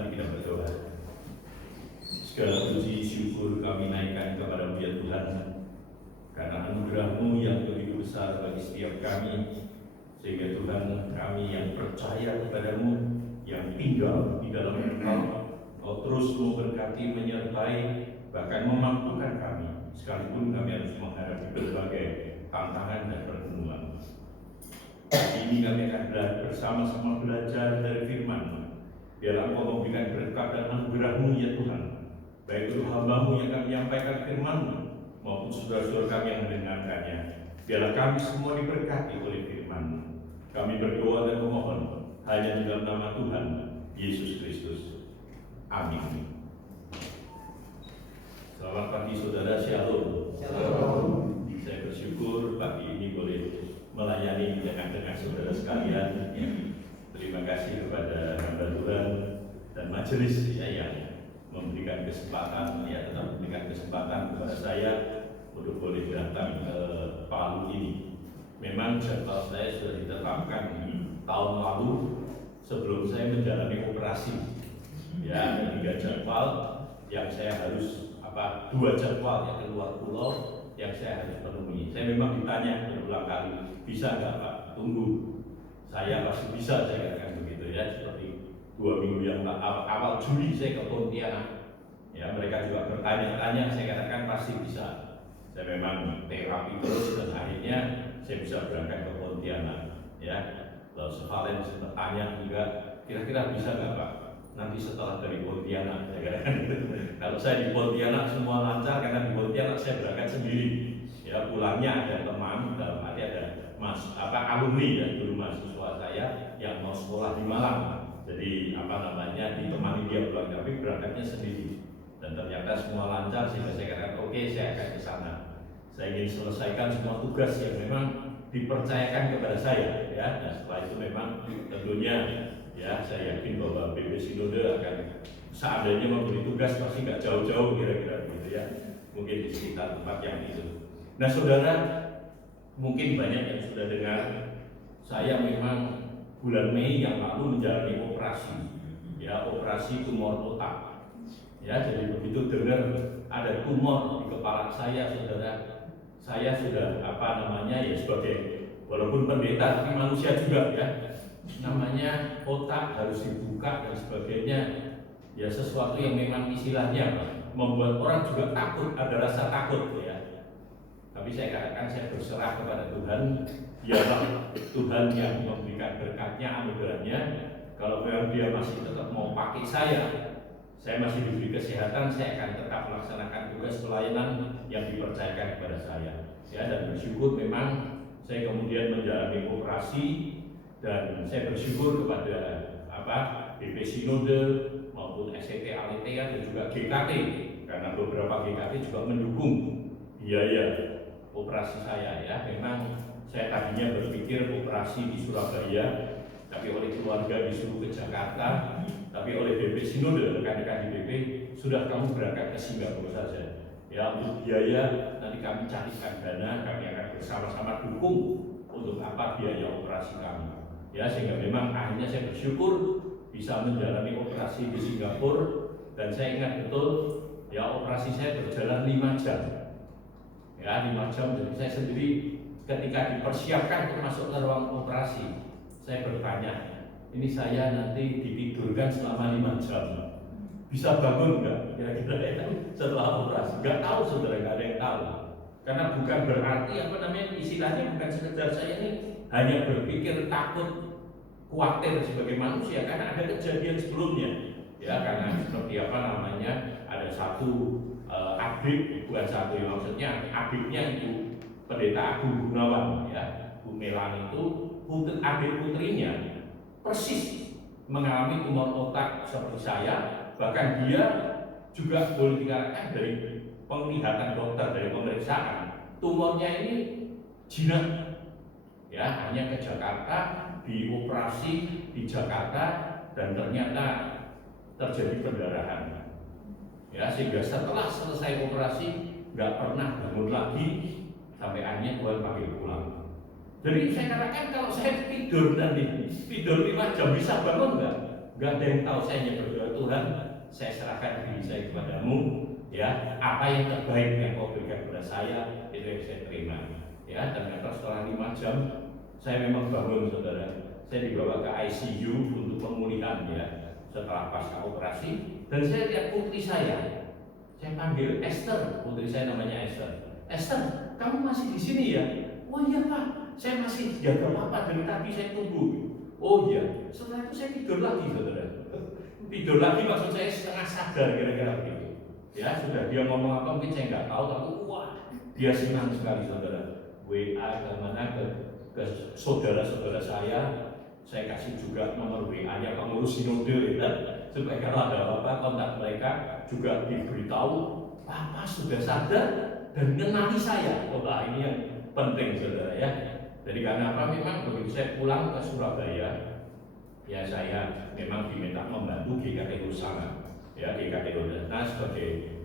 Mari kita berdoa. Segala puji syukur kami naikkan kepada-Mu ya Tuhan, karena anugerah-Mu yang begitu besar bagi setiap kami, sehingga Tuhan, kami yang percaya kepada-Mu, yang tinggal di dalam Engkau, Kau terus memberkati, menyertai, bahkan memampukan kami, sekalipun kami harus menghadapi berbagai tantangan dan pertemuan. Hari ini kami akan bersama-sama belajar dari firman-Mu. Biarlah Engkau memberikan berkat dan anugerah-Mu ya Tuhan, baik untuk hamba-Mu yang akan menyampaikan firman-Mu maupun saudara-saudara kami yang mendengarkannya. Biarlah kami semua diberkati oleh firman-Mu. Kami berdoa dan memohon hanya di dalam nama Tuhan Yesus Kristus. Amin. Selamat pagi saudara, shalom. Shalom. Saya bersyukur pagi ini boleh melayani di tengah-tengah saudara sekalian. Terima kasih kepada hamba Tuhan dan majelis yang memberikan kesempatan, tetap memberikan kesempatan kepada saya untuk boleh datang ke Palu ini. Memang jadwal saya sudah ditetapkan di tahun lalu sebelum saya menjalani operasi. Ada 3 jadwal yang saya harus 2 jadwal yang keluar pulau yang saya harus penuhi. Saya memang ditanya berulang kali, bisa nggak Pak? Tunggu. Saya pasti bisa, saya katakan begitu ya. Seperti 2 minggu yang awal Juli saya ke Pontianak. Mereka juga bertanya-tanya, saya katakan pasti bisa. Saya memang terapi terus dan akhirnya saya bisa berangkat ke Pontianak. Lalu Valen sempat tanya juga, kira-kira bisa nggak Pak? Nanti setelah dari Pontianak, saya katakan gitu. Kalau saya di Pontianak semua lancar, karena di Pontianak saya berangkat sendiri. Pulangnya ada teman, dalam arti ada alumni dulu mahasiswa saya yang mau sekolah di Malang. Jadi ditemani dia pulang, tapi berangkatnya sendiri. Dan ternyata semua lancar sehingga saya katakan oke, saya akan ke sana. Saya ingin selesaikan semua tugas yang memang dipercayakan kepada saya. Nah, setelah itu memang tentunya saya yakin bahwa BP Sinode akan seandainya memberi tugas pasti nggak jauh-jauh kira-kira gitu mungkin di sekitar tempat yang itu. Nah saudara, mungkin banyak yang sudah dengar, saya memang bulan Mei yang lalu menjalani operasi tumor otak. Jadi begitu dengar ada tumor di kepala saya, saudara, saya sudah sebagai walaupun pendeta tapi manusia juga namanya otak harus dibuka dan sebagainya, sesuatu yang memang istilahnya membuat orang juga takut, ada rasa takut Tapi saya katakan saya berserah kepada Tuhan. Biarlah Tuhan yang memberikan berkatnya, anugerahnya. Kalau memang Dia masih tetap mau pakai saya masih diberi kesehatan, saya akan tetap melaksanakan tugas pelayanan yang dipercayakan kepada saya. Dan bersyukur memang saya kemudian menjalani operasi, dan saya bersyukur kepada BP Sinode maupun SCT Aletheia dan juga GKT, karena beberapa GKT juga mendukung biaya operasi saya. Memang saya tadinya berpikir operasi di Surabaya, tapi oleh keluarga disuruh ke Jakarta, tapi oleh BP Sinode, rekan-rekan di BP, sudah kamu berangkat ke Singapura saja. Untuk biaya nanti kami carikan dana, kami akan bersama-sama dukung untuk biaya operasi kami. Sehingga memang akhirnya saya bersyukur bisa menjalani operasi di Singapura, dan saya ingat betul operasi saya berjalan 5 jam. 5 jam, jadi saya sendiri ketika dipersiapkan untuk masuk ke ruang operasi, saya bertanya, ini saya nanti ditidurkan selama 5 jam, bisa bangun nggak? Kira-kira setelah operasi, nggak tahu saudara, nggak ada yang tahu. Karena bukan berarti istilahnya bukan sekedar saya ini hanya berpikir takut, khawatir sebagai manusia, karena ada kejadian sebelumnya. Karena seperti ada satu adik, bukan satu maksudnya adiknya itu Pendeta Agung Gunawan, Bu Melan itu adik putrinya persis mengalami tumor otak seperti saya, bahkan dia juga boleh dikatakan dari penglihatan dokter, dari pemeriksaan tumornya ini jinak. Hanya ke Jakarta, dioperasi di Jakarta, dan ternyata terjadi pendarahan. Sehingga setelah selesai operasi nggak pernah bangun lagi sampai akhirnya Tuhan panggil pulang. Jadi saya katakan kalau saya tidur 5 jam bisa bangun nggak? nggak ada yang tahu. Saya hanya berdoa, Tuhan, saya serahkan diri saya kepadamu, ya, apa yang terbaik yang kau berikan kepada saya itu yang saya terima, ya. Ternyata setelah 5 jam saya memang bangun, saudara. Saya dibawa ke ICU untuk pemulihan, ya, setelah pasca operasi. Dan saya lihat putri saya panggil Esther, putri saya namanya Esther. Esther, kamu masih di sini ya? Oh iya Pak, saya masih jaga Papa dari tadi, saya tunggu. Oh iya, setelah itu saya tidur lagi, saudara. Tidur lagi maksud saya setengah sadar kira-kira begitu. Ya, sudah dia ngomong apa mungkin saya nggak tahu, tapi wah, dia senang sekali, saudara. WA ke mana, ke saudara-saudara saya kasih juga nomor WA-nya pengurus sinode, ya, supaya kalau ada apa-apa kontak mereka juga diberitahu, Papa sudah sadar dan mengenali saya. Oh, ini yang penting, saudara, ya. Jadi karena apa, memang begitu saya pulang ke Surabaya, ya, saya memang diminta membantu GKT Husana, ya, GKT Husana sebagai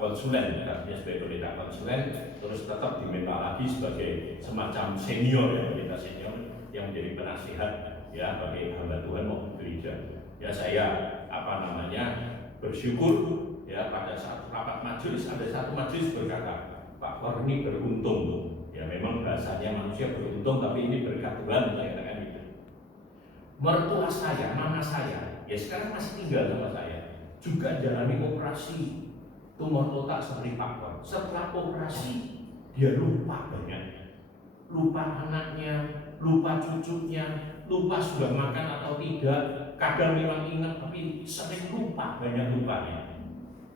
konsulen, artinya sebagai pendeta konsulen, terus tetap diminta lagi sebagai semacam senior, ya, pendeta senior yang menjadi penasihat, ya, bagi hamba Tuhan maupun gereja. Ya, saya bersyukur, ya, pada saat rapat majelis ada satu majelis berkata, Pak Kor ini beruntung, ya, memang bahasanya manusia beruntung, tapi ini berkat Tuhan, saya katakan gitu. Mertua saya, mama saya, ya sekarang masih tinggal sama saya, juga jalani operasi tumor otak seperti Pak Kor. Setelah operasi dia lupa banyak, lupa anaknya, lupa cucunya, lupa sudah makan atau tidak. Kadang memang ingat tapi sering lupa, banyak lupanya.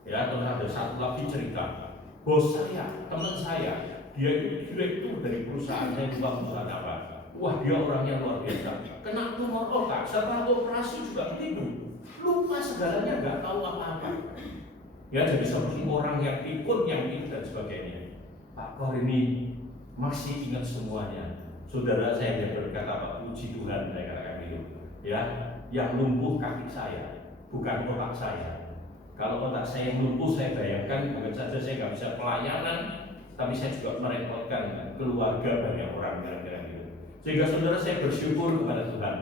Ya, terus ada satu lagi cerita, bos saya, teman saya, dia itu direktur dari perusahaan saya, lupa perusahaan apa. Wah, dia orangnya luar biasa, kena tumor otak, setelah operasi juga begitu, lupa segalanya, nggak tahu apa-apa. Ya, jadi seperti orang yang pikun, yang itu dan sebagainya. Pak Kor ini masih ingat semuanya. Saudara, saya yang berkata, Pak, puji Tuhan, saya katakan gitu. Ya, yang lumpuh kaki saya, bukan otak saya. Kalau otak saya yang lumpuh, saya bayangkan bukan saja saya nggak bisa pelayanan, tapi saya juga merepotkan keluarga banyak orang, kira-kira gitu. Sehingga saudara, saya bersyukur kepada Tuhan.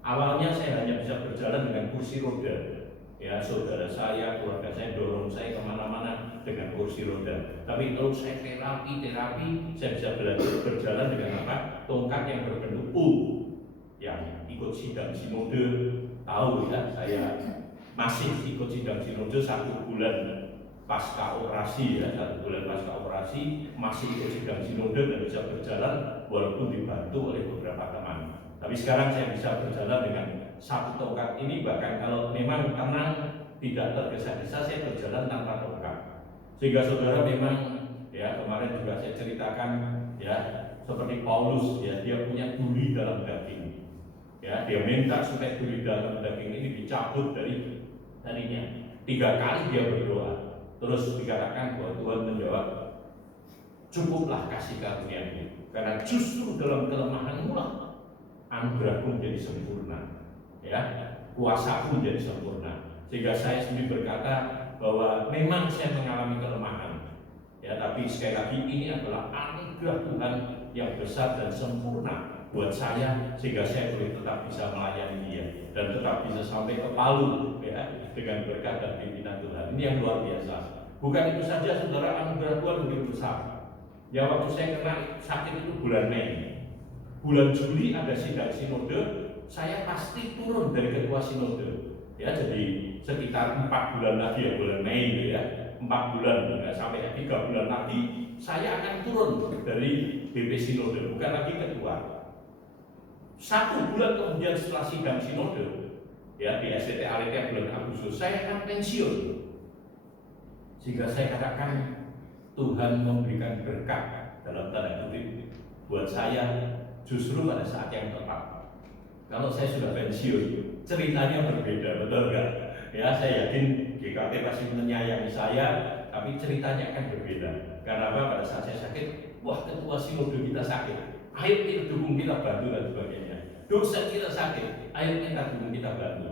Awalnya saya hanya bisa berjalan dengan kursi roda. Ya, saudara saya, keluarga saya dorong saya kemana-mana dengan kursi roda. Tapi kalau saya terapi, saya bisa belajar berjalan dengan apa? Tongkat yang berbentuk U. Yang ikut sidang sinode tahu, ya, saya masih ikut sidang sinode 1 bulan pasca operasi, ya, 1 bulan pasca operasi masih ikut sidang sinode dan bisa berjalan walaupun dibantu oleh beberapa teman. Tapi sekarang saya bisa berjalan dengan 1 tongkat ini, bahkan kalau memang tenang tidak tergesa-gesa saya berjalan tanpa tongkat. Sehingga saudara, memang, ya, kemarin juga saya ceritakan, ya, seperti Paulus, ya, dia punya duri dalam daging. Ya, dia minta supaya duri dalam daging ini dicabut darinya. 3 kali dia berdoa. Terus dikatakan bahwa Tuhan menjawab, cukuplah kasih karunia-Mu, karena justru dalam kelemahanmu lah anugerahku menjadi sempurna, ya, kuasaku menjadi sempurna. Sehingga saya sendiri berkata bahwa memang saya mengalami kelemahan, ya, tapi sekali lagi ini adalah anugerah Tuhan yang besar dan sempurna buat saya, sehingga saya boleh tetap bisa melayani Dia dan tetap bisa sampai ke Palu, ya, dengan berkat dan pimpinan Tuhan. Ini yang luar biasa. Bukan itu saja, saudara, anugerah Tuhan begitu besar. Ya, waktu saya kena sakit itu bulan Mei, bulan Juli ada sidang sinode, saya pasti turun dari ketua sinode. Ya, jadi sekitar 4 bulan lagi, ya, bulan Mei, ya, 4 bulan, nggak sampai 3 bulan lagi, saya akan turun dari BP sinode, bukan lagi ketua. 1 bulan kemudian setelah sidang sinode, ya, di SDT Aletia bulan Agustus, saya akan pensiun. Sehingga saya katakan Tuhan memberikan berkat dalam tanda kutip buat saya justru pada saat yang tepat. Kalau saya sudah pensiun, ceritanya berbeda, betul nggak? Ya, saya yakin GKT pasti menyayangi saya, tapi ceritanya akan berbeda. Karena apa? Pada saat saya sakit, wah, ketua sinode kita sakit, ayo kita dukung, kita bantu dan sebagainya. Dosen kita sakit, ayo kita dukung, kita bantu.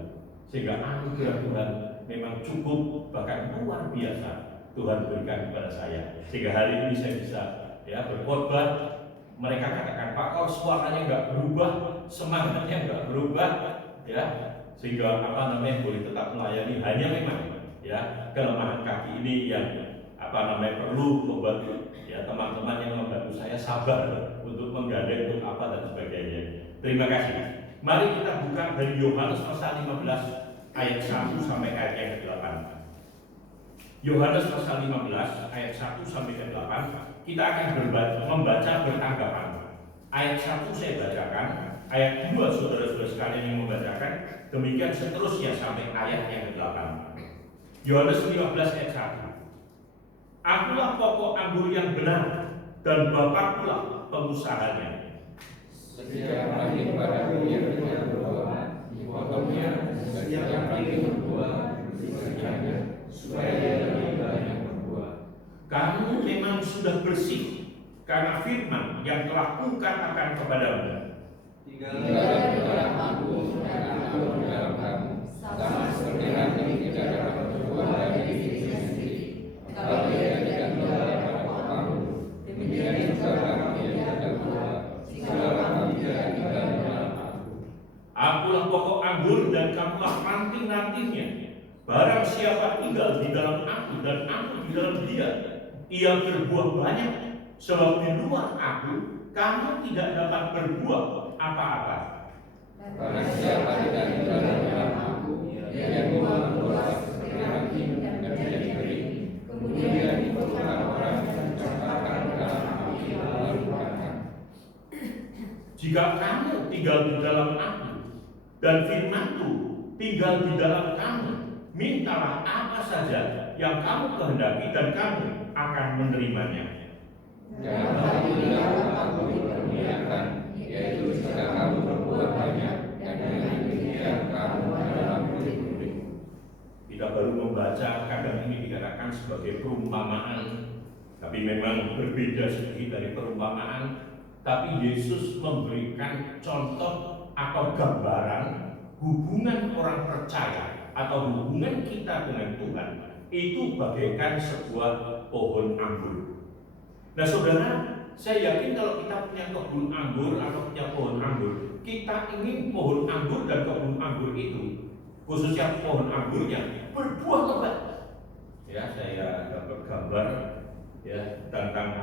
Sehingga anugerah Tuhan memang cukup, bahkan luar biasa Tuhan berikan kepada saya. Sehingga hari ini saya bisa, ya, berkhotbah. Mereka katakan, Pak Kor suaranya nggak berubah, semangatnya nggak berubah, ya. sehingga boleh tetap melayani. Hanya memang kelemahan kaki ini yang perlu membuat teman-teman yang membantu saya sabar untuk menggandeng untuk dan sebagainya. Terima kasih. Mari kita buka dari Yohanes pasal 15 ayat 1 sampai ayat yang ke-8. Yohanes pasal 15 ayat 1 sampai ke 8. Kita akan membaca bertanggapan. Ayat 1 saya bacakan, ayat 2 saudara-saudara sekalian yang membacakan, demikian seterusnya sampai ayat yang ke-8. Yohanes 15 ayat 1. Akulah pokok anggur yang benar, dan Bapa pula pengusahanya. Setiap lagi padaku yang berbuah, dipotongnya, setiap lagi berbuah, dikerjanya, supaya lebih banyak berbuah. Kamu memang sudah bersih, karena firman yang telah kukatakan kepadamu. Tinggallah di dalam aku, dan aku di dalam kamu, sama seperti hati tidak dapat berbuah dari dirinya sendiri. Kalau dia tidak tinggal pada kamu, demikian juga kamu yang tidak berbuah, jika kamu tidak tinggal di dalam aku. Akulah pokok anggur dan kamulah ranting-rantingnya. Barang siapa tinggal di dalam aku dan aku di dalam dia, ia berbuah banyak. Sebab di luar aku, kamu tidak dapat berbuah apa-apa. Barang siapa tidak tinggal di dalam aku, dia berbuah seperti ranting dan menjadi kering. Kemudian dibutuhkan orang yang dicampakkan dalam api lalu dibakar. Jika kamu tinggal di dalam aku dan firman-Ku tinggal di dalam kamu, mintalah apa saja yang kamu kehendaki dan kamu akan menerimanya. Jangan kamu di dalam aku dipermuliakan, yaitu jika kamu berbuat banyak, dan dengan demikian kamu adalah murid-murid. Kita baru membaca, kadang ini dikatakan sebagai perumpamaan, tapi memang berbeda sedikit dari perumpamaan. Tapi Yesus memberikan contoh atau gambaran hubungan orang percaya atau hubungan kita dengan Tuhan itu bagaikan sebuah pohon anggur. Nah saudara, saya yakin kalau kita punya kebun anggur atau punya pohon anggur, kita ingin pohon anggur dan kebun anggur itu, khususnya pohon anggurnya, berbuah lebat. Ya, saya dapat gambar tentang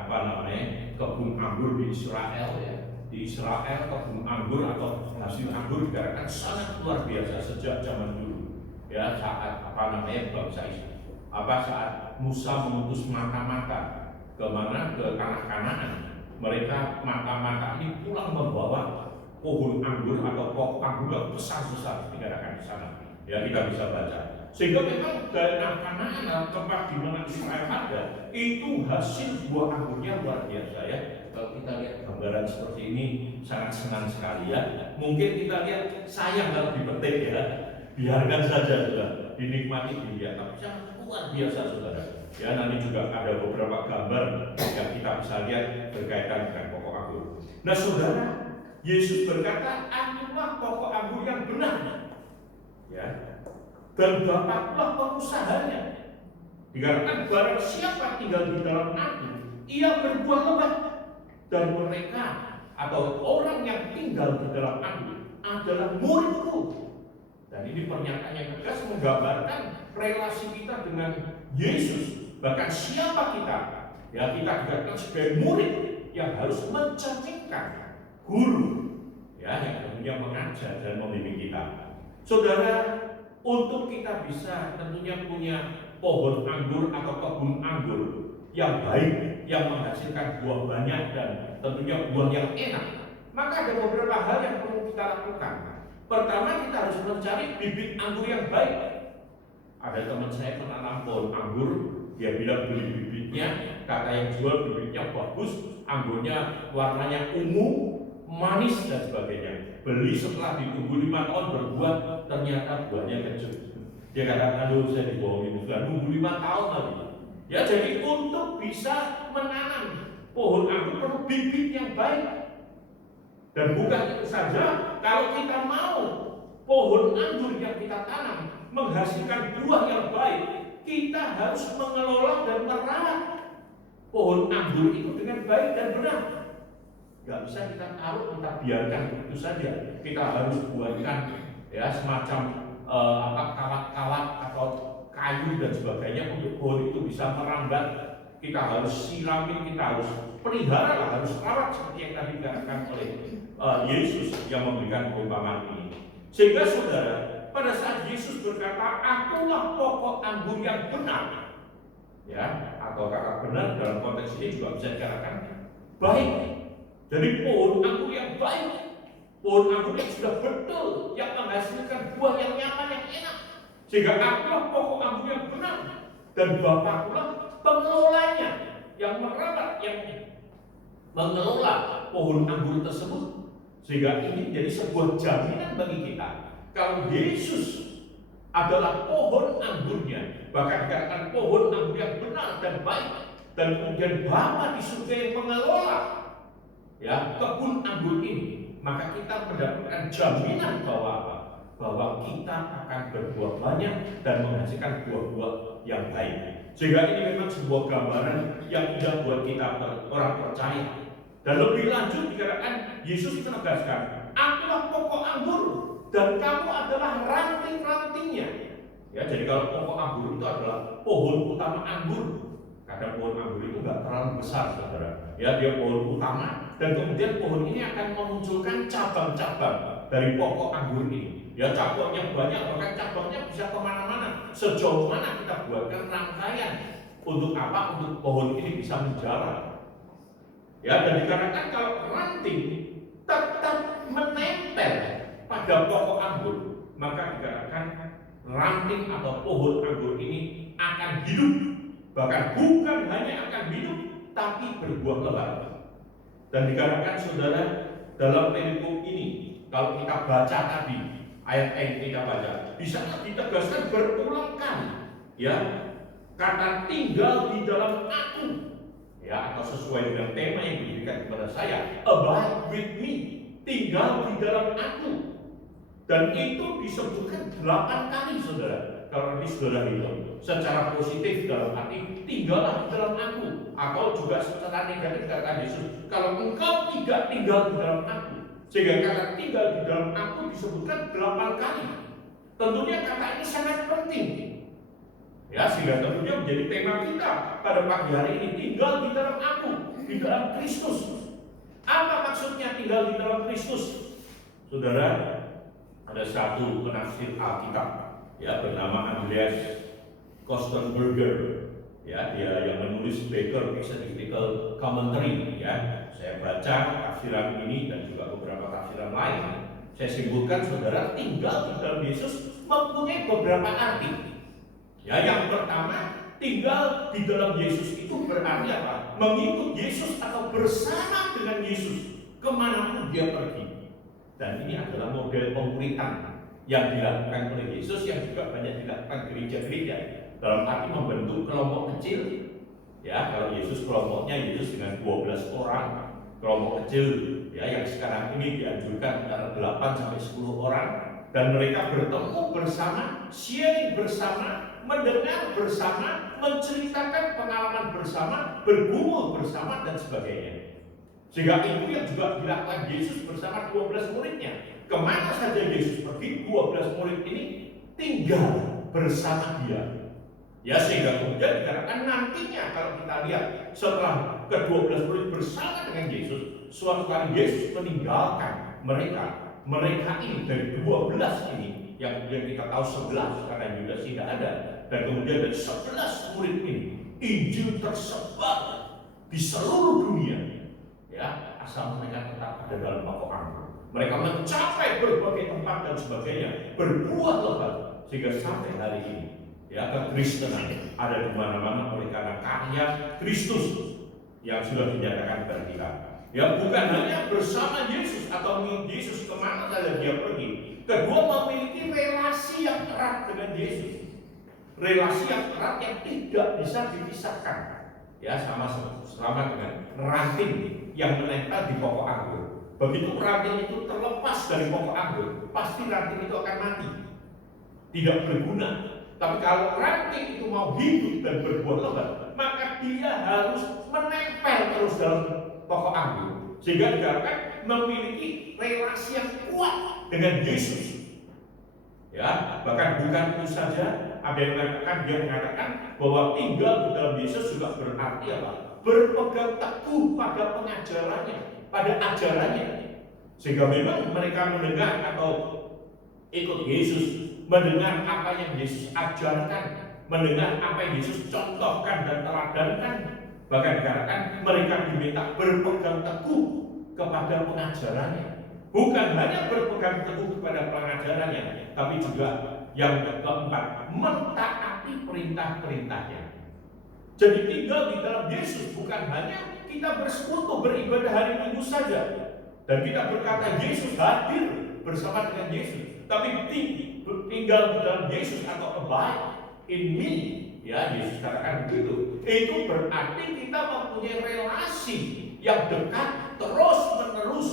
kebun anggur di Israel ya. Di Israel kebun anggur atau hasil anggur dikatakan sangat luar biasa sejak zaman dulu. Ya, saat bangsa Israel. Saat Musa mengutus mata-mata ke tanah Kanaan, mereka mata-mata ini pulang membawa pohon anggur atau pokok anggur yang besar-besar dikatakan di sana. Ya, kita bisa baca. Sehingga memang tanah Kanaan, tempat di mana Israel ada, itu hasil buah anggurnya luar biasa ya. Kalau kita lihat gambaran seperti ini sangat senang sekali ya. Mungkin kita lihat sayang kalau dipetik ya, biarkan saja sudah dinikmati dilihat, tapi sangat luar biasa saudara. Ya, nanti juga ada beberapa gambar yang kita bisa lihat berkaitan dengan pokok anggur. Nah saudara, Yesus berkata, akulah pokok anggur yang benar. Ya, dan Bapaklah pengusahanya. Dikatakan barang siapa tinggal di dalam aku, ia berbuah lebat. Dan mereka atau orang yang tinggal di dalam aku adalah murid-Ku. Dan ini pernyataan yang tegas menggambarkan relasi kita dengan Yesus. Bahkan siapa kita? Ya, kita dikatakan sebagai murid yang harus mencerminkan guru ya, yang tentunya mengajar dan membimbing kita. Saudara, untuk kita bisa tentunya punya pohon anggur atau kebun anggur yang baik, yang menghasilkan buah banyak dan tentunya buah yang enak, maka ada beberapa hal yang perlu kita lakukan. Pertama, kita harus mencari bibit anggur yang baik. Ada teman saya menanam pohon anggur, dia bilang beli bibitnya, kata yang jual bibitnya bagus, anggurnya warnanya ungu, manis dan sebagainya. Beli setelah ditunggu 5 tahun berbuah, ternyata buahnya kecil. Dia katakan, aduh saya dibohongin, sudah nunggu 5 tahun lagi. Ya, jadi untuk bisa menanam pohon anggur perlu bibit yang baik. Dan bukan itu saja, kalau kita mau pohon anggur yang kita tanam menghasilkan buah yang baik, kita harus mengelola dan merawat pohon anggur itu dengan baik dan benar. Gak bisa kita taruh, kita biarkan begitu saja. Kita harus buatkan ya semacam kawat-kawat atau kayu dan sebagainya untuk pohon itu bisa merambat. Kita harus siramin, kita harus pelihara, harus rawat seperti yang tadi dikatakan oleh Yesus yang memberikan perumpamaan ini. Sehingga saudara, pada saat Yesus berkata, "Akulah pokok anggur yang benar," ya, atau kata benar dalam konteks ini juga bisa dikatakan baik. Jadi pohon anggur yang baik, pohon anggur yang sudah betul, yang menghasilkan buah yang nyaman, yang enak. Sehingga akulah pokok anggur yang benar, dan Bapakkulah pengelolanya, yang merawat, yang mengelola pohon anggur tersebut. Sehingga ini menjadi sebuah jaminan bagi kita. Kalau Yesus adalah pohon anggurnya, bahkan dikatakan pohon anggur yang benar dan baik, dan kemudian Bapa di surga yang mengelola ya kebun anggur ini, maka kita mendapatkan jaminan bahwa apa? Bahwa kita akan berbuah banyak dan menghasilkan buah-buah yang baik. Sehingga ini memang sebuah gambaran yang indah buat kita orang percaya. Dan lebih lanjut dikatakan Yesus menegaskan, "Akulah pokok anggur dan kamu adalah ranting-rantingnya." Ya, jadi kalau pokok anggur itu adalah pohon utama anggur. Kadang pohon anggur itu nggak terlalu besar, saudara. Ya, dia pohon utama, dan kemudian pohon ini akan memunculkan cabang-cabang dari pokok anggur ini. Ya, cabangnya banyak, bahkan cabangnya bisa kemana-mana. Sejauh mana kita buatkan rangkaian untuk apa? Untuk pohon ini bisa menjalar. Ya, dan dikatakan kalau ranting tetap menempel pada pokok anggur, maka dikatakan ranting atau pohon anggur ini akan hidup. Bahkan bukan hanya akan hidup, tapi berbuah lebat. Dan dikatakan saudara, dalam perikop ini, kalau kita baca tadi ayat yang kita baca, di sana ditegaskan berulang kali, ya, kata tinggal di dalam aku, ya, atau sesuai dengan tema yang diberikan kepada saya, abide with me, tinggal di dalam aku. Dan itu disebutkan 8 kali, saudara. Kalau nanti saudara hidup secara positif dalam arti tinggallah di dalam aku, atau juga secara negatif kata Yesus, kalau engkau tidak tinggal di dalam aku. Sehingga kata tinggal di dalam aku disebutkan 8 kali. Tentunya kata ini sangat penting. Ya, sehingga tentunya menjadi tema kita pada pagi hari ini, tinggal di dalam aku, di dalam Kristus. Apa maksudnya tinggal di dalam Kristus? Saudara, ada satu penafsir Alkitab, ya, bernama Andreas Kostenberger. Ya, dia yang menulis Baker Exegetical Commentary. Ya, saya baca tafsiran ini dan juga beberapa tafsiran lain. Saya simpulkan, saudara, tinggal di dalam Yesus mempunyai beberapa arti. Ya, yang pertama, tinggal di dalam Yesus itu berarti apa? Mengikut Yesus atau bersama dengan Yesus kemanapun dia pergi. Dan ini adalah model pemuritan yang dilakukan oleh Yesus, yang juga banyak dilakukan gereja-gereja, dalam arti membentuk kelompok kecil. Ya, kalau Yesus kelompoknya Yesus dengan 12 orang, kelompok kecil, ya, yang sekarang ini dianjurkan antara 8 sampai 10 orang, dan mereka bertemu bersama, sharing bersama, mendengar bersama, menceritakan pengalaman bersama, bergumul bersama, dan sebagainya. Sehingga itu yang juga dilakukan Yesus bersama 12 muridnya. Kemana saja Yesus pergi, 12 murid ini tinggal bersama dia. Ya, sehingga kemudian dikatakan nantinya kalau kita lihat setelah ke-12 murid bersama dengan Yesus, suatu kali Yesus meninggalkan mereka ini dari 12 ini, yang kemudian kita tahu 11 karena Yudas tidak ada, dan kemudian dari 11 murid ini Injil tersebar di seluruh dunia. Ya, asal mereka tetap ada dalam pokok anggur. Mereka mencapai berbagai tempat dan sebagainya, berbuah lebat, sehingga sampai hari ini, ya, kekristenan ada di mana-mana oleh karena karya Kristus yang sudah dinyatakan bagi kita. Ya, bukan hanya bersama Yesus atau mengikut Yesus kemana saja dia pergi. Kedua, memiliki relasi yang erat dengan Yesus, relasi yang erat yang tidak bisa dipisahkan. Ya, sama dengan ranting yang menempel di pokok anggur. Begitu ranting itu terlepas dari pokok anggur, pasti ranting itu akan mati, tidak berguna. Tapi kalau ranting itu mau hidup dan berbuah lebat, maka dia harus menempel terus dalam pokok anggur, sehingga dikatakan memiliki relasi yang kuat dengan Yesus. Ya, bahkan bukan itu saja, ada yang dia mengatakan bahwa tinggal di dalam Yesus juga berarti apa? Berpegang teguh pada pengajarannya, pada ajarannya. Sehingga memang mereka mendengar atau ikut Yesus, mendengar apa yang Yesus ajarkan, mendengar apa yang Yesus contohkan dan teladankan. Bahkan dikatakan mereka diminta berpegang teguh kepada pengajarannya. Bukan hanya berpegang teguh kepada pengajarannya, tapi juga yang keempat, mentaati perintah-perintahnya. Jadi tinggal di dalam Yesus bukan hanya kita bersekutu beribadah hari Minggu saja, dan kita berkata Yesus hadir bersama dengan Yesus, tapi tinggal di dalam Yesus atau abide in me, ya Yesus katakan begitu. Itu berarti kita mempunyai relasi yang dekat terus menerus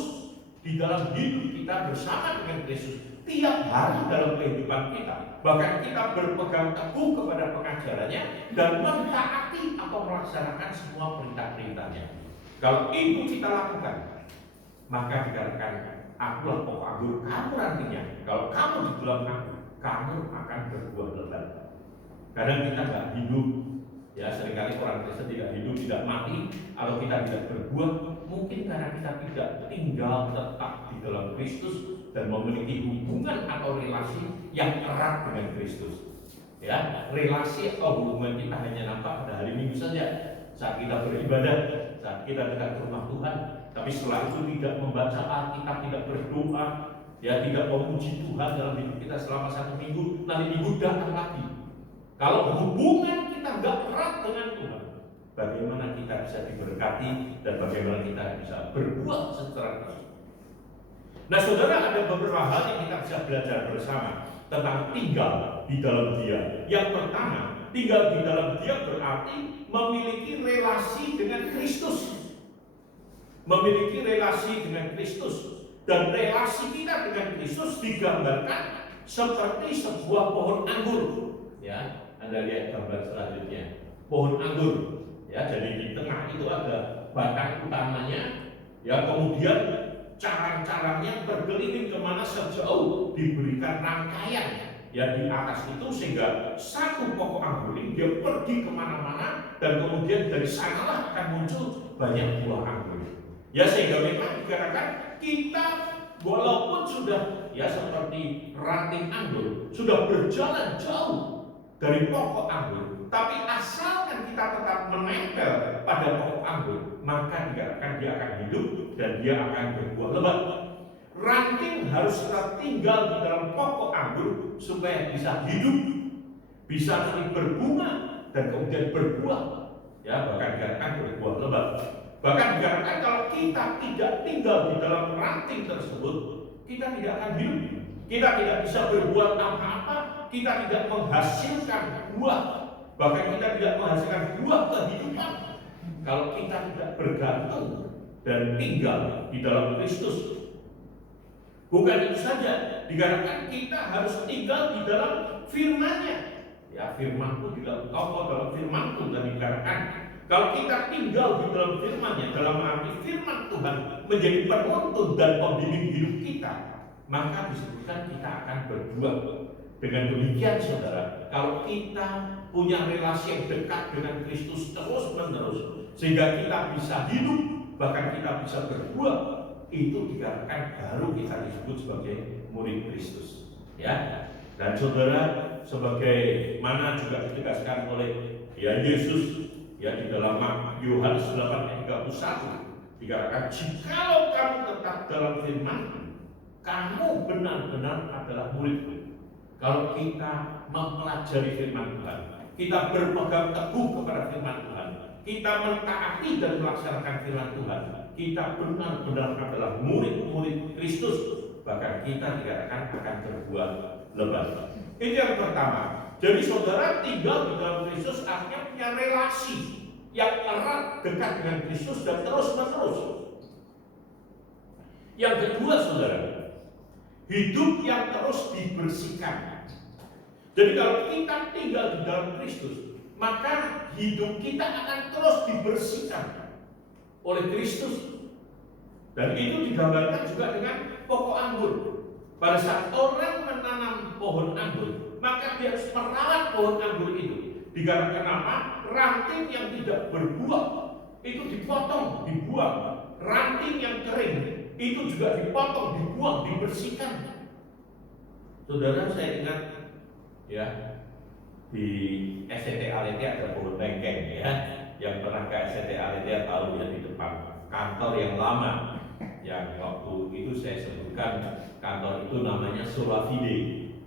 di dalam hidup kita bersama dengan Yesus tiap hari dalam kehidupan kita. Bahkan kita berpegang teguh kepada pengajarannya dan mentaati atau melaksanakan semua perintah-perintahnya. Kalau itu kita lakukan, maka dikatakan akulah pokok anggur kamu nantinya. Kalau kamu di dalam aku, kamu akan berbuah lebat. Kadang kita nggak hidup, ya seringkali orang Kristen tidak hidup, tidak mati, atau kita tidak berbuah, mungkin karena kita tidak tinggal tetap di dalam Kristus dan memiliki hubungan atau relasi yang erat dengan Kristus. Ya, relasi atau hubungan kita hanya nampak pada hari Minggu saja, saat kita beribadah, saat kita dekat ke rumah Tuhan. Tapi setelah itu tidak membaca Alkitab, tidak berdoa, ya tidak memuji Tuhan dalam hidup kita selama 1 minggu, nanti minggu datang lagi. Kalau hubungan kita nggak erat dengan Tuhan, bagaimana kita bisa diberkati dan bagaimana kita bisa berbuat secara Kristus? Nah saudara, ada beberapa hal yang kita bisa belajar bersama tentang tinggal di dalam Dia. Yang pertama, tinggal di dalam Dia berarti memiliki relasi dengan Kristus. Memiliki relasi dengan Kristus. Dan relasi kita dengan Kristus digambarkan seperti sebuah pohon anggur. Ya, Anda lihat gambar selanjutnya. Pohon anggur. Ya, jadi di tengah itu ada batang utamanya. Ya, kemudian carang-carangnya berkeliling kemana sejauh diberikan rangkaian ya di atas itu, sehingga satu pokok anggur ini dia pergi kemana-mana dan kemudian dari sanalah akan muncul banyak buah anggur. Ya sehingga memang dikatakan kita walaupun sudah ya seperti ranting anggur sudah berjalan jauh dari pokok anggur, tapi asalkan kita tetap menempel pada pokok anggur, maka dikatakan dia akan hidup dan dia akan berbuah lebat. Ranting harus tetap tinggal di dalam pokok anggur supaya bisa hidup, bisa nanti berbunga dan kemudian berbuah. Ya, bahkan dikatakan berbuah lebat. Bahkan dikatakan kalau kita tidak tinggal di dalam ranting tersebut, kita tidak akan hidup. Kita tidak bisa berbuat apa-apa, kita tidak menghasilkan buah. Bahkan kita tidak menghasilkan buah kehidupan kalau kita tidak bergantung dan tinggal di dalam Kristus. Bukan itu saja, dikatakan kita harus tinggal di dalam firman-Nya. Ya, firman-Ku tidak kau dalam firman-Ku, dan dikatakan kalau kita tinggal di dalam firman-Nya, dalam arti firman Tuhan menjadi penuntun dan pembimbing hidup kita, maka disebutkan kita akan berbuah. Dengan demikian saudara, kalau kita punya relasi yang dekat dengan Kristus terus menerus, sehingga kita bisa hidup, bahkan kita bisa berbuah, itu dikatakan baru kita disebut sebagai murid Kristus. Ya, dan saudara, sebagaimana juga ditegaskan oleh ya Yesus ya di dalam Yohanes 8 ayat 31, dikatakan jikalau kamu tetap dalam firman, kamu benar-benar adalah murid. Kalau kita mempelajari firman Tuhan, kita berpegang teguh kepada firman Tuhan, kita mentaati dan melaksanakan firman Tuhan, kita benar-benar adalah murid-murid Kristus. Bahkan kita dikatakan akan berbuah lebat. Itu yang pertama. Jadi saudara tinggal di dalam Kristus artinya punya relasi yang erat dekat dengan Kristus dan terus menerus. Yang kedua saudara, hidup yang terus dibersihkan. Jadi kalau kita tinggal di dalam Kristus, maka hidup kita akan terus dibersihkan oleh Kristus. Dan itu digambarkan juga dengan pokok anggur. Pada saat orang menanam pohon anggur, maka dia harus merawat pohon anggur itu. Dikarenakan apa? Ranting yang tidak berbuah itu dipotong, dibuang. Ranting yang kering itu juga dipotong, dibuang, dibersihkan. Saudara, saya ingat ya, di SCT Aleti ada pohon lengkeng ya. Yang pernah ke SCT Aleti tahu ya, di depan kantor yang lama, yang waktu itu saya sebutkan kantor itu namanya Sola Fide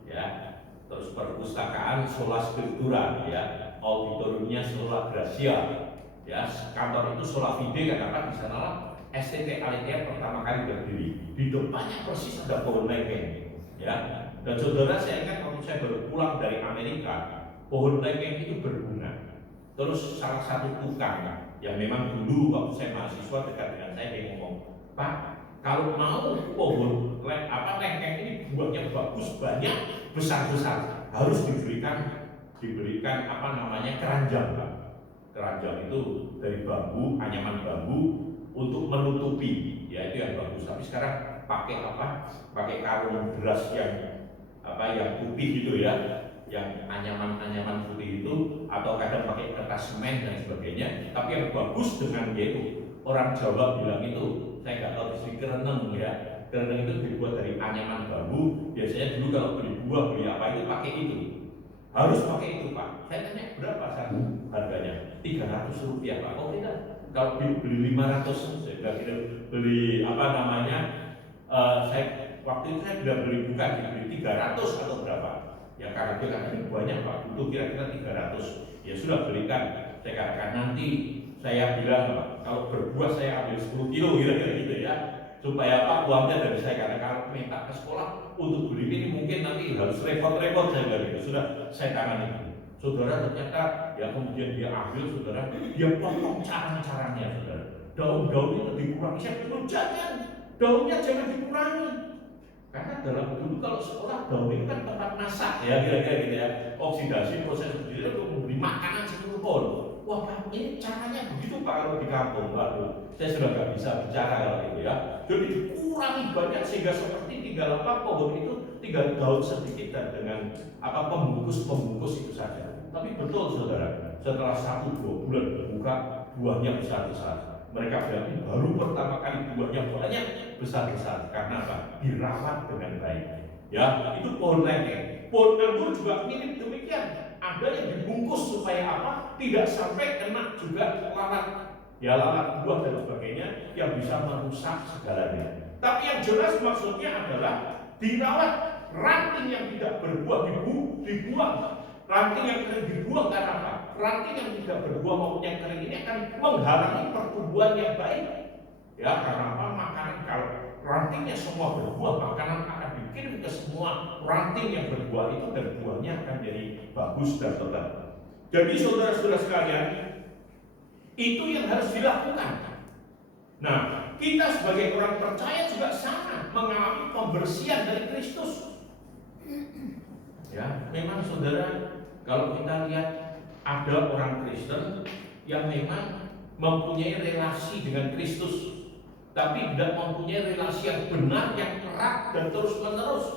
ya. Terus perpustakaan Sola Scriptura ya, auditoriumnya Sola Gracia ya. Kantor itu Sola Fide, kenapa? Di sana SCT Aleti pertama kali berdiri. Di depannya persis ada pohon lengkeng ya. Dan saudara, saya ingat waktu saya baru pulang dari Amerika, pohon lengkeng itu berbunga. Terus salah satu tukang yang memang dulu waktu saya mahasiswa dekat dengan saya, dia ngomong, "Pak, kalau mau pohon lengkeng ini buahnya bagus, banyak, besar-besar, harus diberikan apa namanya, keranjang, Pak." Keranjang itu dari bambu, anyaman bambu untuk menutupi, ya itu yang bagus. Tapi sekarang pakai apa? Pakai karung beras yang putih itu ya, yang anyaman putih itu, atau kadang pakai kertas semen dan sebagainya. Tapi yang bagus dengan itu, orang Jawa bilang itu, saya nggak tahu di kereneng ya. Kereneng itu dibuat dari anyaman bambu. Biasanya dulu kalau beli buah, beli apa itu pakai itu. Harus pakai itu, Pak. Saya tanya, berapa harganya? 300 rupiah, Pak. Oh tidak, kalau beli 500, saya bilang gitu, beli apa namanya, waktu itu saya sudah beli, bukan beli 300 atau berapa. Ya karena dia kata ini banyak, Pak, butuh kira-kira 300. Ya sudah, belikan. Saya katakan nanti saya bilang, Pak, kalau berbuah saya ambil 10 kilo kira-kira gitu ya. Supaya apa, uangnya dari saya, karena kalau minta ke sekolah untuk beli ini mungkin nanti harus repot-repot, saya bilang gitu. Sudah, saya tangani. Saudara, ternyata ya kemudian dia ambil, saudara, dia potong carang-carangnya, saudara. Daun-daun itu dikurangi. Saya bilang, jangan, daunnya jangan dikurangi. Karena dalam dulu kalau sekolah daun itu kan tempat masak ya, kira-kira gitu ya. Oksidasi, proses sendiri untuk memberi makanan seluruh pohon. Wah, Pak, ini caranya begitu, Pak, kalau di kampung. Waduh, saya sudah nggak bisa bicara kalau itu ya. Jadi dikurangi banyak sehingga seperti tinggal apa, pohon itu tinggal daun sedikit dan dengan apa pembungkus itu saja. Tapi betul, saudara, setelah 1-2 bulan buka, buahnya besar-besar. Mereka bilang ini baru pertama kali buahnya banyak, besar-besar. Karena apa? Dirawat dengan baik. Ya, itu pohon lengkeng. Pohon anggur juga mirip demikian. Ada yang dibungkus supaya apa? Tidak sampai kena juga lalat. Ya, lalat buah dan sebagainya yang bisa merusak segalanya. Tapi yang jelas maksudnya adalah dirawat. Ranting yang tidak berbuah dibuang. Ranting yang kering dibuang karena apa? Ranting yang tidak berbuah maupun yang kering ini akan menghalangi pertumbuhan yang baik. Ya, karena apa? Makanan kalau rantingnya semua berbuah, makanan akan dikirim ke semua ranting yang berbuah itu dan buahnya akan jadi bagus dan tetap. Jadi saudara-saudara sekalian, itu yang harus dilakukan. Nah, kita sebagai orang percaya juga sama mengalami pembersihan dari Kristus. Ya, memang saudara, kalau kita lihat ada orang Kristen yang memang mempunyai relasi dengan Kristus, tapi tidak mempunyai relasi yang benar, yang erat dan terus menerus.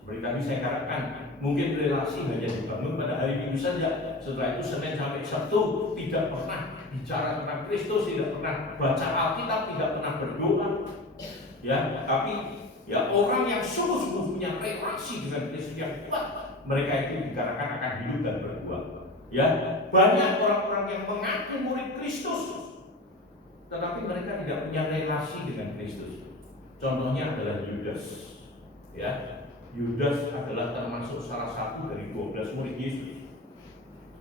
Seperti tadi saya katakan, mungkin relasi hanya dibangun pada hari Minggu saja. Setelah itu Senin sampai Sabtu tidak pernah bicara tentang Kristus, tidak pernah baca Alkitab, tidak pernah berdoa. Ya, tapi ya orang yang sungguh-sungguh punya relasi dengan Kristus yang kuat, mereka itu dikatakan akan hidup dan berbuah. Ya, banyak orang-orang yang mengaku murid Kristus, tetapi mereka tidak punya relasi dengan Kristus. Contohnya adalah Yudas. Ya, Yudas adalah termasuk salah satu dari 12 murid Yesus.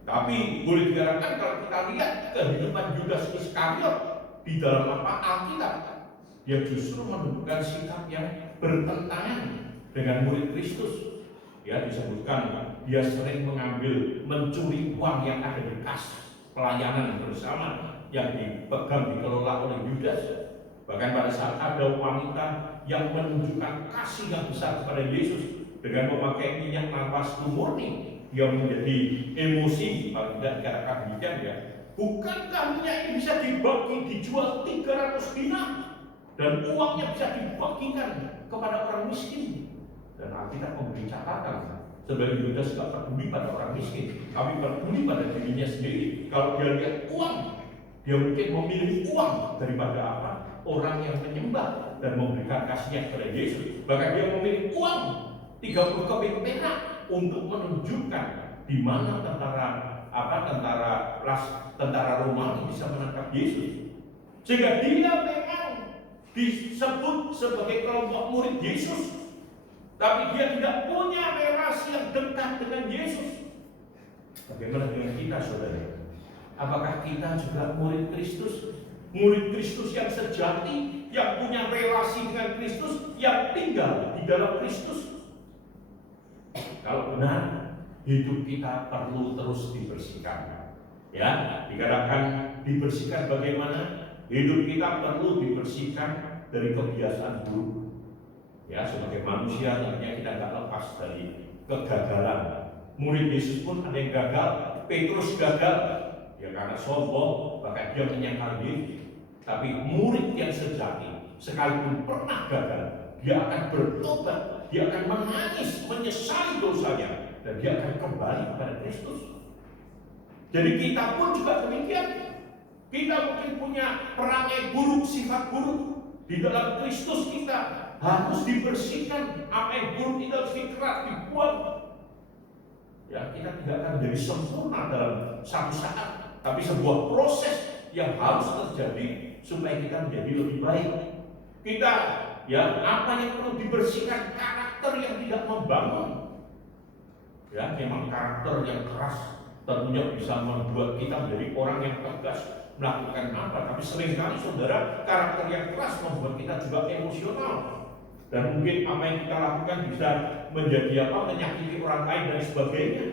Tapi boleh dikatakan kalau kita lihat kehidupan Yudas Iskariot di dalam apa Alkitab, dia justru menunjukkan sikap yang bertentangan dengan murid Kristus. Ya, disebutkan dia sering mencuri uang yang ada di kas pelayanan bersama yang dikelola oleh Yudas. Bahkan pada saat ada wanita yang menunjukkan kasih yang besar kepada Yesus dengan memakai minyak napasku murni, dia menjadi emosi, paling tidak dikatakan demikian ya. Bukankah minyak ini bisa dijual 300 dinar dan uangnya bisa dibagikan kepada orang miskin? Dan Alkitab memberi catatan, sebenarnya Yudas tidak peduli pada orang miskin, tapi peduli pada dirinya sendiri. Kalau dia lihat uang, dia mungkin memilih uang daripada apa? Orang yang menyembah dan memberikan kasihnya kepada Yesus. Bahkan dia memilih uang 30 keping perak untuk menunjukkan di mana tentara Romawi bisa menangkap Yesus. Sehingga dia memang disebut sebagai kelompok murid Yesus, tapi dia tidak punya relasi yang dekat dengan Yesus. Bagaimana dengan kita, saudara? Apakah kita juga murid Kristus? Murid Kristus yang sejati, yang punya relasi dengan Kristus, yang tinggal di dalam Kristus? Kalau benar, hidup kita perlu terus dibersihkan. Ya, dikatakan dibersihkan bagaimana? Hidup kita perlu dibersihkan dari kebiasaan buruk. Ya, sebagai manusia tentunya kita tidak lepas dari kegagalan. Murid Yesus pun ada yang gagal. Petrus gagal, ya karena sombong, bahkan dia menyangkal Yesus. Tapi murid yang sejati, sekalipun pernah gagal, dia akan bertobat, dia akan menangis, menyesali dosanya, dan dia akan kembali kepada Kristus. Jadi kita pun juga demikian. Kita mungkin punya perangai buruk, sifat buruk. Di dalam Kristus kita harus dibersihkan. Apa yang buruk itu harus dikerat, dibuang. Ya, kita tidak akan menjadi sempurna dalam satu saat, tapi sebuah proses yang harus terjadi supaya kita menjadi lebih baik. Kita, ya, apa yang perlu dibersihkan? Karakter yang tidak membangun. Ya, memang karakter yang keras tentunya bisa membuat kita menjadi orang yang tegas melakukan apa, tapi seringkali saudara, karakter yang keras membuat kita juga emosional, dan mungkin apa yang kita lakukan bisa menjadi apa, menyakiti orang lain dan sebagainya.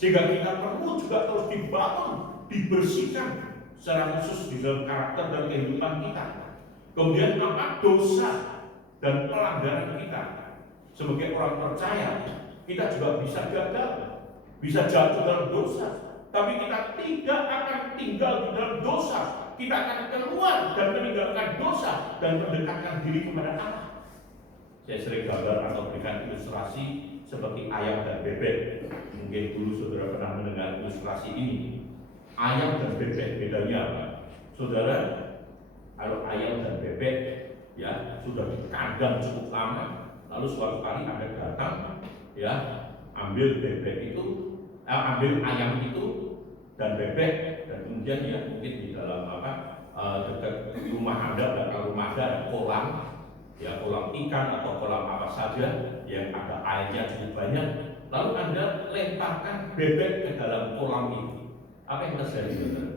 Sehingga kita perlu juga terus dibangun, dibersihkan secara khusus di dalam karakter dan kehidupan kita. Kemudian apa? Dosa dan pelanggaran kita sebagai orang percaya, kita juga bisa gagal, bisa jatuh dalam dosa. Tapi kita tidak akan tinggal di dalam dosa. Kita akan keluar dan meninggalkan dosa dan mendekatkan diri kepada Allah. Saya sering gambar atau berikan ilustrasi seperti ayam dan bebek. Mungkin dulu saudara pernah mendengar ilustrasi ini. Ayam dan bebek bedanya apa? Saudara, kalau ayam dan bebek ya sudah di kandang cukup lama, lalu suatu kali ada datang ya ambil bebek itu, ambil ayam itu dan bebek, dan kemudian ya mungkin di dalam dekat rumah Anda, belakang rumah Anda ada kolam, ya kolam ikan atau kolam apa saja yang ada airnya cukup banyak, lalu Anda lemparkan bebek ke dalam kolam itu. Apa yang terjadi, saudara?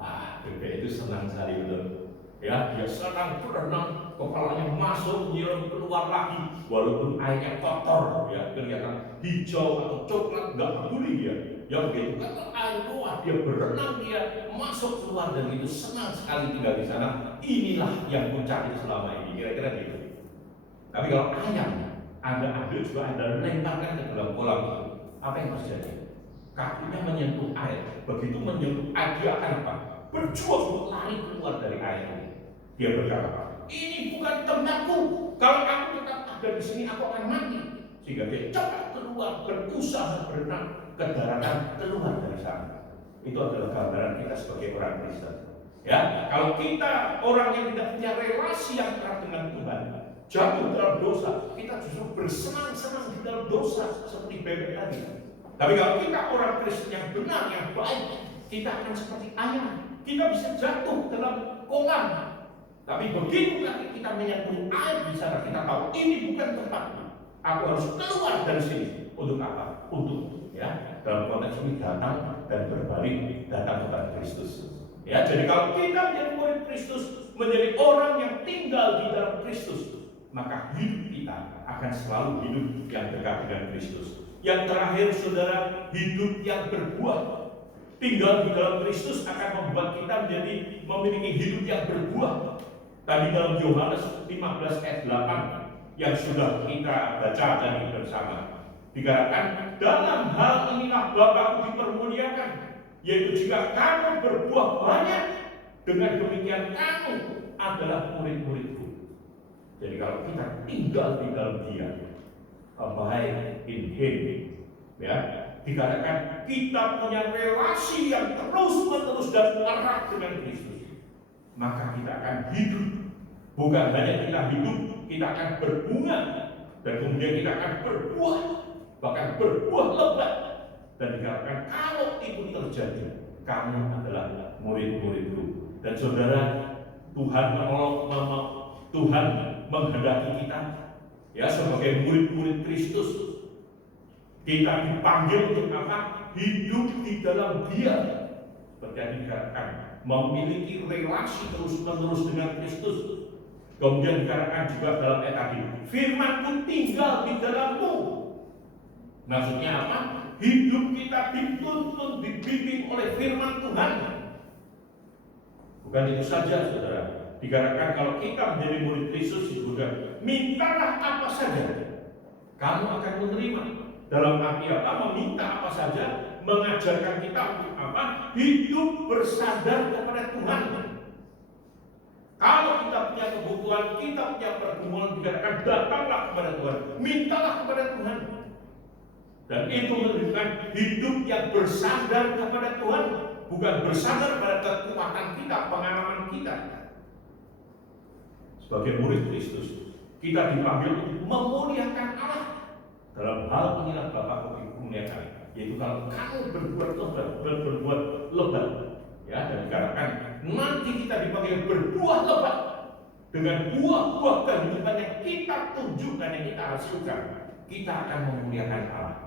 Wah, bebek itu senang sekali, betul. Ya, dia senang berenang, kepalanya masuk, nyiram keluar lagi, walaupun airnya kotor, ya kelihatan hijau atau coklat, nggak peduli dia. Ya begitu, kalau air keluar, dia berenang, dia masuk keluar, dan itu senang sekali tinggal di sana. Inilah yang mencari selama ini, kira-kira gitu. Tapi kalau ayam, Anda ambil juga Anda lemparkan ke dalam kolam itu, apa yang terjadi? Kakinya menyentuh air, begitu menyentuh air dia akan apa? Berjuang untuk lari keluar dari air ini. Dia berkata, ini bukan tempatku. Kalau aku tetap ada di sini, aku akan mati. Sehingga dia cepat keluar, berusaha berenang ke daratan, keluar dari sana. Itu adalah gambaran kita sebagai orang Kristen. Ya, kalau kita orang yang tidak punya relasi yang erat dengan Tuhan, jatuh dalam dosa, kita justru bersenang-senang di dalam dosa seperti bebek tadi. Tapi kalau kita orang Kristen yang benar, yang baik, kita akan seperti ayam. Kita bisa jatuh dalam kolam. Tapi begitu kita menyentuh air di sana, kita tahu ini bukan tempatnya. Aku harus keluar dari sini. Untuk apa? Untuk ya dalam konteks ini datang dan berbalik, datang kepada Kristus. Ya, jadi kalau kita menjadi murid Kristus, menjadi orang yang tinggal di dalam Kristus, maka hidup kita akan selalu hidup yang dekat dengan Kristus. Yang terakhir, saudara, hidup yang berbuah. Tinggal di dalam Kristus akan membuat kita menjadi memiliki hidup yang berbuah. Tadi dalam Yohanes 15 ayat 8 yang sudah kita baca tadi bersama, dikatakan dalam hal inilah Bapa-Ku dipermuliakan, yaitu jika kamu berbuah banyak, dengan demikian kamu adalah murid-murid-Ku. Jadi kalau kita tinggal di dalam Dia, abide in Him. Ya, dikatakan kita punya relasi yang terus-menerus dan erat dengan Kristus. Maka kita akan hidup. Bukan hanya kita hidup, kita akan berbunga. Dan kemudian kita akan berbuah. Bahkan berbuah lebat. Dan dikatakan kalau itu terjadi, kamu adalah murid-muridku. Dan saudara, Tuhan Tuhan menghendaki kita ya sebagai murid-murid Kristus. Kita dipanggil untuk apa? Hidup di dalam Dia. Seperti yang dikatakan, memiliki relasi terus-menerus dengan Kristus. Kemudian dikatakan juga dalam ayat tadi, firman-Ku tinggal di dalammu. Maksudnya apa? Hidup kita dituntun, dibimbing oleh firman Tuhan. Bukan itu saja, saudara. Dikatakan kalau kita menjadi murid Kristus itu juga, mintalah apa saja, kamu akan menerima. Dalam arti apa? Meminta apa saja, mengajarkan kita untuk apa? Hidup bersandar kepada Tuhan. Kalau kita punya kebutuhan, kita punya pergumulan, dikatakan datanglah kepada Tuhan, mintalah kepada Tuhan. Dan itu menunjukkan hidup yang bersandar kepada Tuhan, bukan bersandar pada kekuatan kita, pengalaman kita. Sebagai murid Kristus, kita dipanggil untuk memuliakan Allah. Dalam hal inilah Bapa memuliakan, yaitu kalau kamu berbuat lebat, ya, dan dikatakan nanti kita dipanggil berbuah lebat dengan buah-buah kehidupan yang kita tunjukkan, yang kita hasilkan, kita akan memuliakan Allah.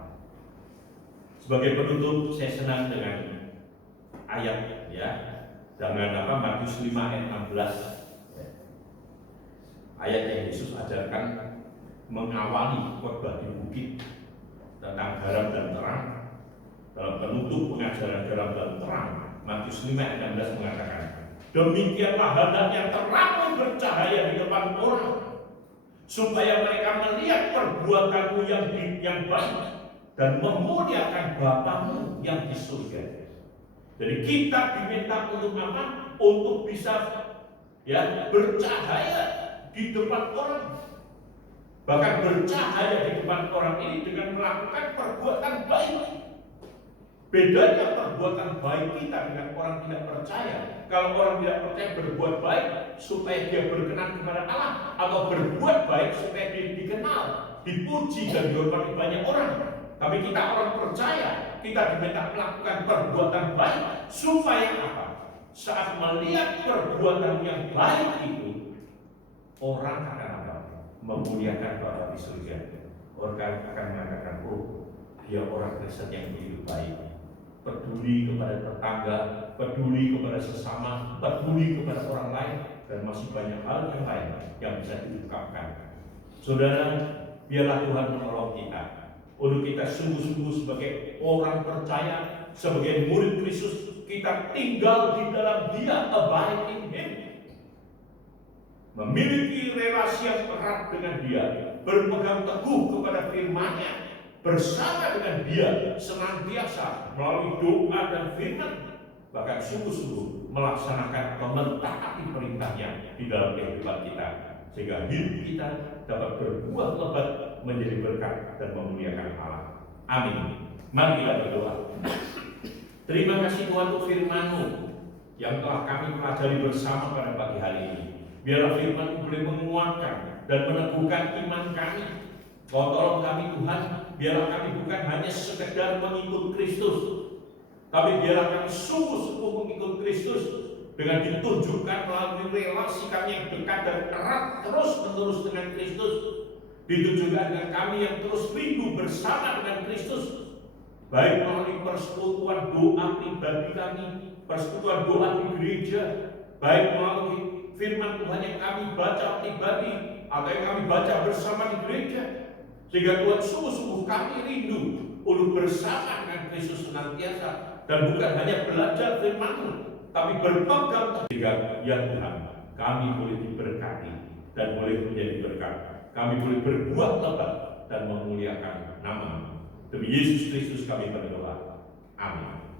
Sebagai penutup, saya senang dengan ayat, ya, dengan Matius 5 ayat 16. Ayat yang Yesus ajarkan mengawali khotbah di bukit tentang garam dan terang. Dalam penutup pengajaran garam dan terang, Matius 5 ayat 16 mengatakan, demikianlah hendaknya terangmu bercahaya di depan orang, supaya mereka melihat perbuatanmu yang baik dan memuliakan Bapamu yang di surga. Jadi kita diminta untuk apa? Untuk bisa ya bercahaya di depan orang. Bahkan bercahaya di depan orang ini dengan melakukan perbuatan baik. Bedanya perbuatan baik kita dengan orang tidak percaya. Kalau orang tidak percaya berbuat baik supaya dia berkenan kepada Allah, atau berbuat baik supaya dia dikenal, dipuji dan dihormati banyak orang. Tapi kita orang percaya, kita diminta melakukan perbuatan baik supaya apa? Saat melihat perbuatan yang baik itu, orang akan apa? Memuliakan Bapa di surga. Orang akan mengatakan, oh, dia orang Kristen yang hidup baik, peduli kepada tetangga, peduli kepada sesama, peduli kepada orang lain, dan masih banyak hal yang lain yang bisa diungkapkan. Saudara, biarlah Tuhan menolong kita untuk kita sungguh-sungguh sebagai orang percaya, sebagai murid Kristus, kita tinggal di dalam Dia, abide in Him, memiliki relasi yang erat dengan Dia, berpegang teguh kepada firman-Nya, bersama dengan Dia senantiasa melalui doa dan firman, bahkan sungguh-sungguh melaksanakan atau mentaati perintah-Nya di dalam kehidupan kita, sehingga hidup kita dapat berbuah lebat menjadi berkat dan memuliakan Allah. Amin. Mari kita berdoa. Terima kasih Tuhan untuk firman-Mu yang telah kami pelajari bersama pada pagi hari ini. Biarlah firman-Mu boleh menguatkan dan meneguhkan iman kami. Kau tolong kami Tuhan, biarlah kami bukan hanya sekedar mengikut Kristus, tapi biarlah kami sungguh-sungguh mengikut Kristus dengan ditunjukkan melalui relasi kami yang dekat dan erat terus-menerus dengan Kristus. Ditunjukkan dengan kami yang terus rindu bersama dengan Kristus, baik melalui persekutuan doa pribadi kami, persekutuan doa di gereja, baik melalui firman Tuhan yang kami baca pribadi atau yang kami baca bersama di gereja, sehingga Tuhan sungguh-sungguh kami rindu untuk bersama dengan Kristus senantiasa, dan bukan hanya belajar firman-Mu, tapi berpegang teguh. Sehingga ya Tuhan, kami boleh diberkati dan boleh menjadi berkat. Kami boleh berbuah lebat dan memuliakan nama-Mu. Demi Yesus Kristus kami berdoa. Amin.